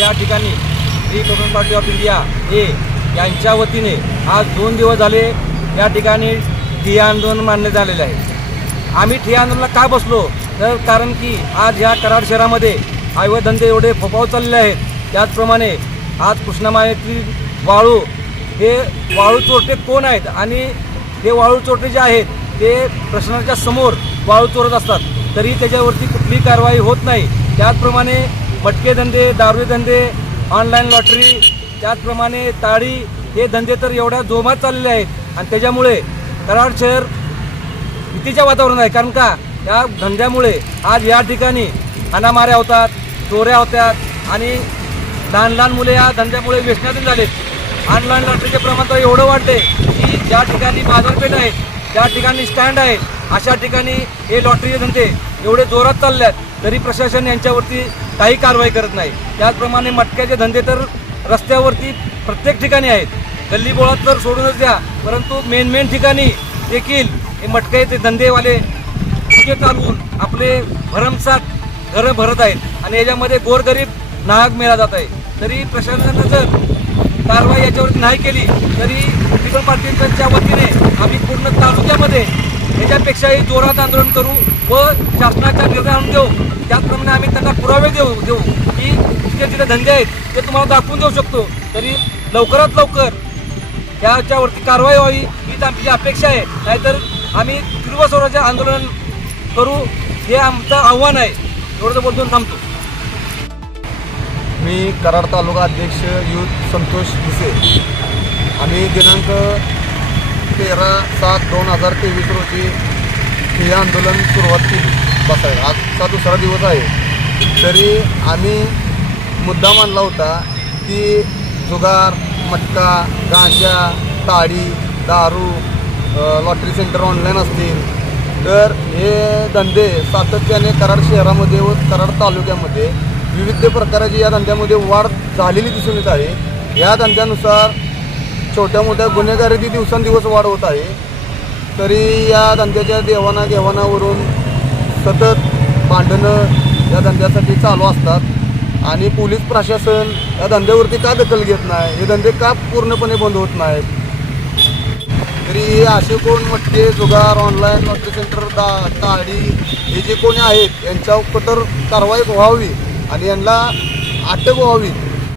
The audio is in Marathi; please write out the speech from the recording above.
या ठिकाणी रिपब्लिकन पार्टी ऑफ इंडिया हे यांच्या वतीने आज दोन दिवस झाले या ठिकाणी ठिय्या आंदोलन मान्य झालेलं आहे. आम्ही ठिय्या आंदोलनाला का बसलो? तर कारण की आज ह्या कराड शहरामध्ये अवैध धंदे एवढे फोफाव चाललेले आहेत. त्याचप्रमाणे आज कृष्णामायेतील वाळू हे वाळू चोरटे कोण आहेत? आणि हे वाळू चोरटे जे आहेत ते प्रशासनाच्या समोर वाळू चोरत असतात. तरी त्याच्यावरती कुठलीही कारवाई होत नाही. त्याचप्रमाणे मटके धंदे दारू धंदे ऑनलाईन लॉटरी त्याचप्रमाणे ताडी हे धंदे तर एवढ्या जोमात चाललेले आहेत. आणि त्याच्यामुळे कराड शहर भीतीच्या वातावरण आहे. कारण का? या धंद्यामुळे आज या ठिकाणी हाणामाऱ्या होतात चोऱ्या होतात आणि लहान लहान मुले या धंद्यामुळे व्यसनातून झालेत. ऑनलाईन लॉटरीचे प्रमाण तर एवढं वाढले की ज्या ठिकाणी बाजारपेठ आहे ज्या ठिकाणी स्टँड आहे अशा ठिकाणी हे लॉटरीचे धंदे एवढे जोरात चालले आहेत तरी प्रशासन यांच्यावरती काही कारवाई करत नाही. त्याचप्रमाणे मटक्याचे धंदे तर रस्त्यावरती प्रत्येक ठिकाणी आहेत. गल्लीबोळात तर सोडूनच द्या परंतु मेन मेन ठिकाणी देखील हे मटक्याचे धंदेवाले पुढे चालवून आपले भरमसाठ घरं भरत आहेत आणि याच्यामध्ये गोरगरीब नाहक मेला जात आहे. तरी प्रशासनानं जर कारवाई याच्यावरती नाही केली तरी पॉलिटिकल पार्टीच्या वतीने आम्ही पूर्ण तालुक्यामध्ये याच्यापेक्षाही जोरात आंदोलन करू व शासनाचा त्याचप्रमाणे आम्ही त्यांना पुरावे देऊ देऊ. की जिथे जिथे धंदे आहेत ते तुम्हाला दाखवून देऊ शकतो. तरी लवकरात लवकर याच्यावरती कारवाई व्हावी हीच आमची अपेक्षा आहे. नाहीतर आम्ही तीव्र स्वराज्य आंदोलन करू हे आमचं आव्हान आहे. एवढं बोलतो थांबतो. मी कराड तालुका अध्यक्ष युथ संतोष भिसे. आम्ही दिनांक तेरा सात दोन हजार तेवीस रोजी हे आंदोलन सुरुवात केली. बसायला. आजचा दुसरा दिवस आहे. तरी आम्ही मुद्दा मांडला होता की जुगार मटका गांजा ताडी दारू लॉटरी सेंटर ऑनलाईन असतील. तर हे धंदे सातत्याने कराड शहरामध्ये व कराड तालुक्यामध्ये विविध प्रकारची या धंद्यामध्ये वाढ झालेली दिसून येत आहे. या धंद्यानुसार छोट्या मोठ्या गुन्हेगारीची दिवसेंदिवस वाढ होत आहे. तरी या धंद्याच्या देवाणाघेवाणावरून सतत भांडणं या धंद्यासाठी चालू असतात. आणि पोलीस प्रशासन या धंद्यावरती का दखल घेत नाही? हे धंदे का पूर्णपणे बंद होत नाहीत? तरी हे असे कोण मटके जुगार ऑनलाईन मटके सेंटर दा ताडी हे जे कोणी आहेत यांच्यावर कठोर कारवाई व्हावी आणि यांना अटक व्हावी